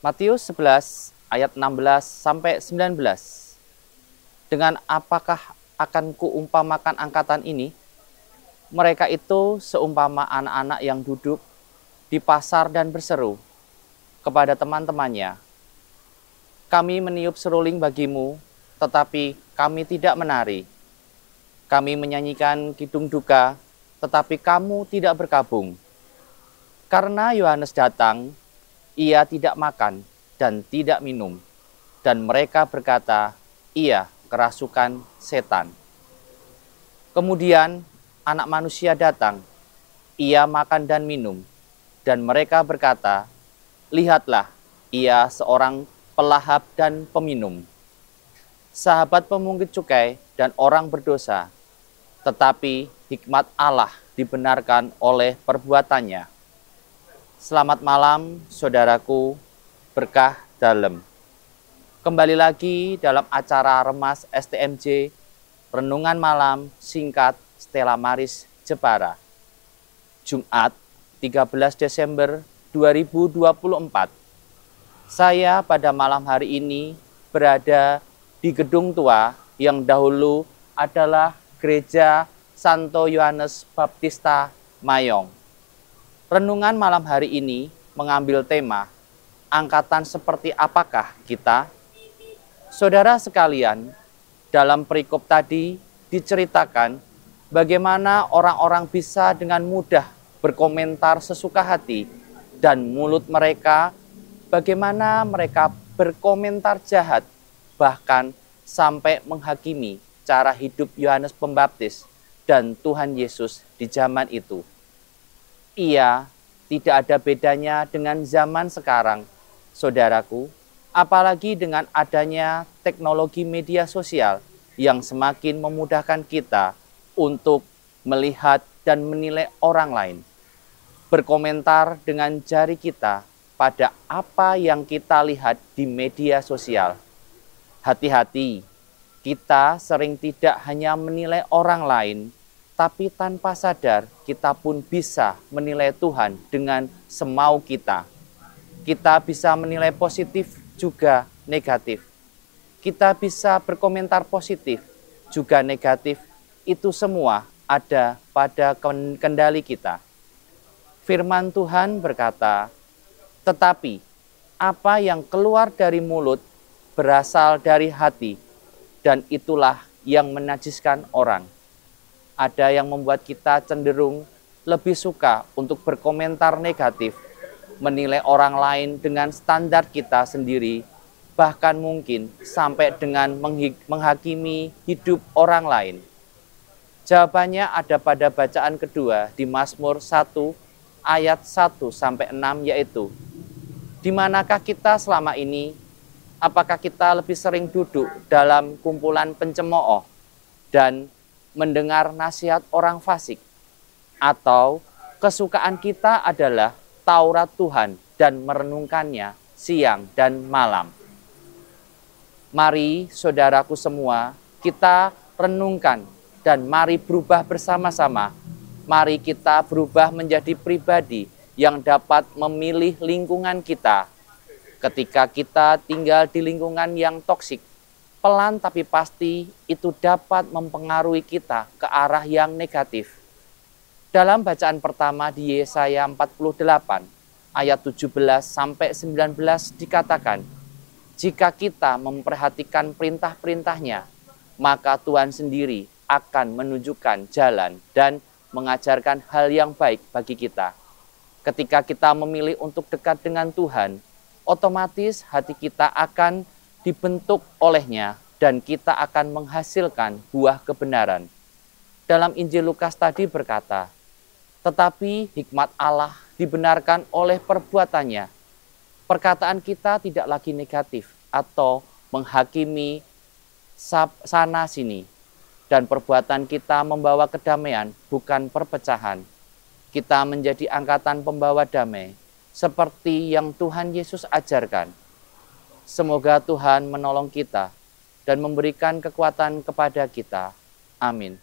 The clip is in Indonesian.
Matius 11 ayat 16 sampai 19. Dengan apakah akan kuumpamakan angkatan ini? Mereka itu seumpama anak-anak yang duduk di pasar dan berseru kepada teman-temannya, "Kami meniup seruling bagimu, tetapi kami tidak menari. Kami menyanyikan kidung duka, tetapi kamu tidak berkabung." Karena Yohanes datang, ia tidak makan dan tidak minum, dan mereka berkata, "Ia kerasukan setan." Kemudian Anak Manusia datang, ia makan dan minum, dan mereka berkata, "Lihatlah, ia seorang pelahap dan peminum, sahabat pemungut cukai dan orang berdosa." Tetapi hikmat Allah dibenarkan oleh perbuatannya. Selamat malam, saudaraku, berkah dalem. Kembali lagi dalam acara Remas STMJ, Renungan Malam Singkat Stella Maris Jepara. Jumat, 13 Desember 2024. Saya pada malam hari ini berada di gedung tua yang dahulu adalah Gereja Santo Yohanes Baptista Mayong. Renungan malam hari ini mengambil tema, angkatan seperti apakah kita? Saudara sekalian, dalam perikop tadi diceritakan bagaimana orang-orang bisa dengan mudah berkomentar sesuka hati, dan mulut mereka bagaimana mereka berkomentar jahat, bahkan sampai menghakimi cara hidup Yohanes Pembaptis dan Tuhan Yesus di zaman itu. Ia tidak ada bedanya dengan zaman sekarang, saudaraku, apalagi dengan adanya teknologi media sosial yang semakin memudahkan kita untuk melihat dan menilai orang lain. Berkomentar dengan jari kita pada apa yang kita lihat di media sosial. Hati-hati, kita sering tidak hanya menilai orang lain, tapi tanpa sadar kita pun bisa menilai Tuhan dengan semau kita. Kita bisa menilai positif juga negatif. Kita bisa berkomentar positif juga negatif. Itu semua ada pada kendali kita. Firman Tuhan berkata, "Tetapi apa yang keluar dari mulut berasal dari hati, dan itulah yang menajiskan orang." Ada yang membuat kita cenderung lebih suka untuk berkomentar negatif, menilai orang lain dengan standar kita sendiri, bahkan mungkin sampai dengan menghakimi hidup orang lain. Jawabannya ada pada bacaan kedua di Mazmur 1 ayat 1 sampai 6, yaitu, di manakah kita selama ini? Apakah kita lebih sering duduk dalam kumpulan pencemooh dan mendengar nasihat orang fasik, atau kesukaan kita adalah Taurat Tuhan dan merenungkannya siang dan malam? Mari saudaraku semua, kita renungkan dan mari berubah bersama-sama. Mari kita berubah menjadi pribadi yang dapat memilih lingkungan kita. Ketika kita tinggal di lingkungan yang toksik, pelan tapi pasti itu dapat mempengaruhi kita ke arah yang negatif. Dalam bacaan pertama di Yesaya 48 ayat 17 sampai 19 dikatakan, jika kita memperhatikan perintah-perintahnya, maka Tuhan sendiri akan menunjukkan jalan dan mengajarkan hal yang baik bagi kita. Ketika kita memilih untuk dekat dengan Tuhan, otomatis hati kita akan dibentuk olehnya dan kita akan menghasilkan buah kebenaran. Dalam Injil Lukas tadi berkata, tetapi hikmat Allah dibenarkan oleh perbuatannya. Perkataan kita tidak lagi negatif atau menghakimi sana sini, dan perbuatan kita membawa kedamaian, bukan perpecahan. Kita menjadi angkatan pembawa damai, seperti yang Tuhan Yesus ajarkan. Semoga Tuhan menolong kita dan memberikan kekuatan kepada kita. Amin.